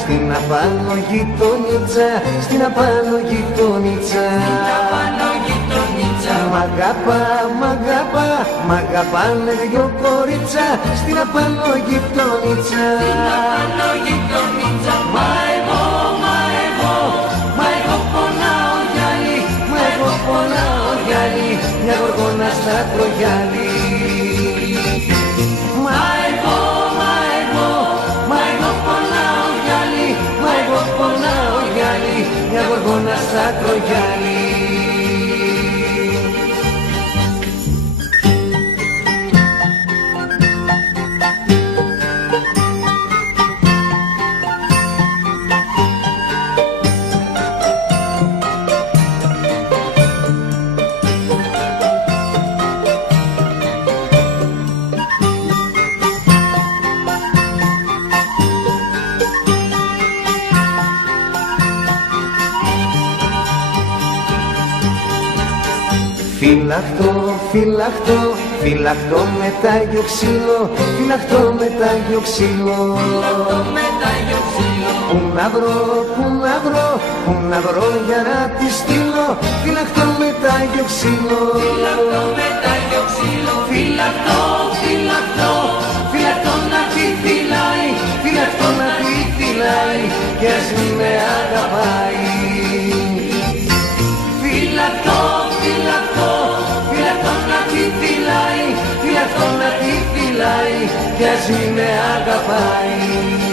στην απάνω γειτονίτσα, στην απάνω γειτονίτσα. Μ' αγαπάνε δυο κορίτσα, στην απάνω γειτονίτσα. Μα εγώ πονάω γυάλι, μια γοργόνα στα τρογιάλι. Μα εγώ πονάω γυάλι, μια γοργόνα στα τρογιάλι. Φυλαχτώ με τάγιο ξύλο, φυλαχτώ με τάγιο ξύλο. Πού να βρω για να τη στείλω, φυλαχτώ με τάγιο ξύλο. Φυλαχτώ να τη φυλάει, φυλαχτώ να τη φυλάει κι ας μη με αγαπάει. Φυλαχτώ να τη φυλάει, φυλαχτώ να τη φυλάει κι ας μη με αγαπάει.